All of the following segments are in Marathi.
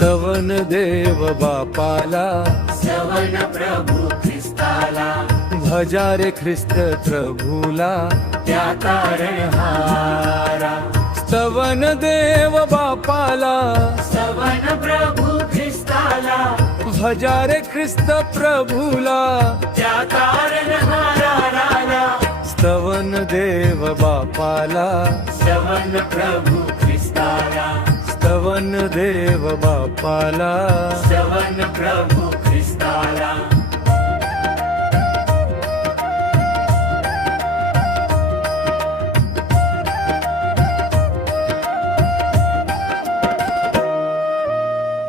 स्तवन देव बापाला. सवन प्रभू ख्रिस्ताला. भजा रे ख्रिस्त प्रभूला. त्या तारणहारा स्तवन देव बापाला. सवन प्रभू ख्रिस्ताला. भजा रे ख्रिस्त प्रभूला. त्या तारणहाराला स्तवन देव बापाला. सवन प्रभू ख्रिस्ताला. स्तवन देव बापाला. सवन प्रभू ख्रिस्ताला.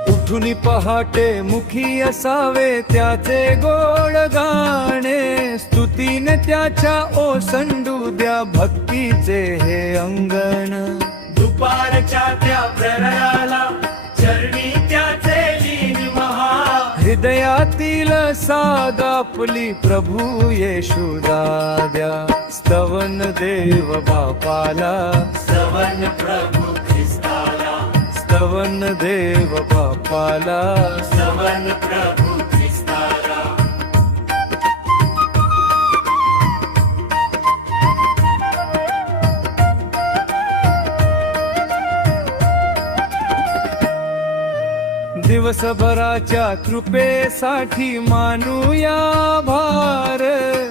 उठून पहाटे मुखी असावे त्याचे गोड गाणे. स्तुतीने त्याच्या ओसंडू द्या भक्तीचे हे अंगण. दुपारच्या त्या प्रलयाला चरणी त्याचे लीन महा. हृदयातील साध आपली प्रभू येशू दाद्या स्तवन देव बापाला. सवन प्रभू ख्रिस्ताला. स्तवन देव बापाला. सवन प्रभू दिवसभराच्या कृपेसाठी मानूया भार.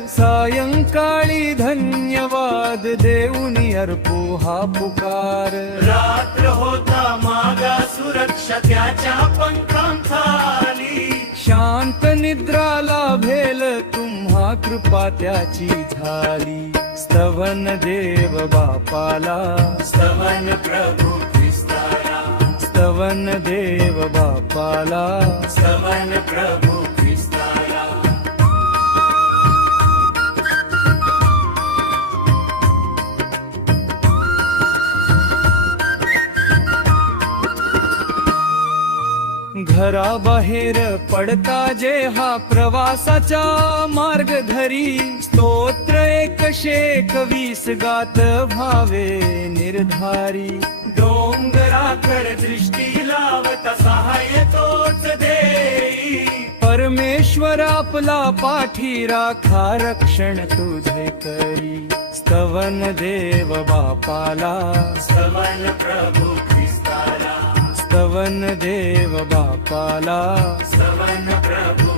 सायंकाळी धन्यवाद देऊनी अर्पू हा पुकार. रात्र होता मागा सुरक्षा त्याच्या पंखांखाली. शांत निद्रा लाभेल तुम्हा कृपा त्याची झाली. स्तवन देव बापाला. सवन प्रभू स्तवन देव बापाला. सवन प्रभू ख्रिस्ताला. घराबाहेर पडता जे हा प्रवासाचा मार्ग धरी स्तोत्र एकशे एकवीस गात भावे निर्धारी. डोंगराकड दृष्टी लावता सहाय्य तोच देई. परमेश्वर आपला पाठी राखा रक्षण तुझे करी. स्तवन देव बापाला. सवन प्रभू ख्रिस्ताला. स्तवन देव बापाला. सवन प्रभू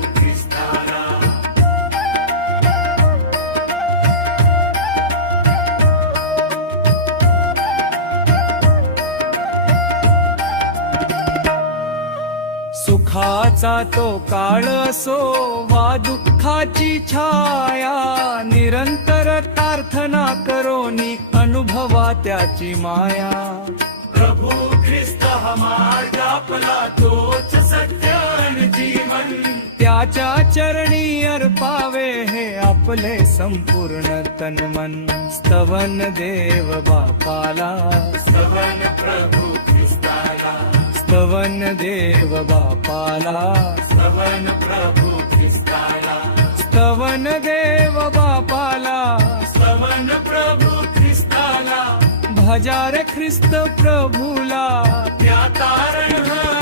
सुखाचा तो काळ असो वा दुःखाची छाया निरंतर प्रार्थना करोनी अनुभवा त्याची माया. प्रभू ख्रिस्त हा मार्ग आपला तोच सत्य जीवन. त्याच्या चरणी अर्पावे हे आपले संपूर्ण तनमन. स्तवन देव बापाला. सवन प्रभू स्तवन देव बापाला. सवन प्रभू ख्रिस्ताला. स्तवन देव बापाला. सवन प्रभू ख्रिस्ताला. भजा रे ख्रिस्त प्रभूला. त्या तारणहाराला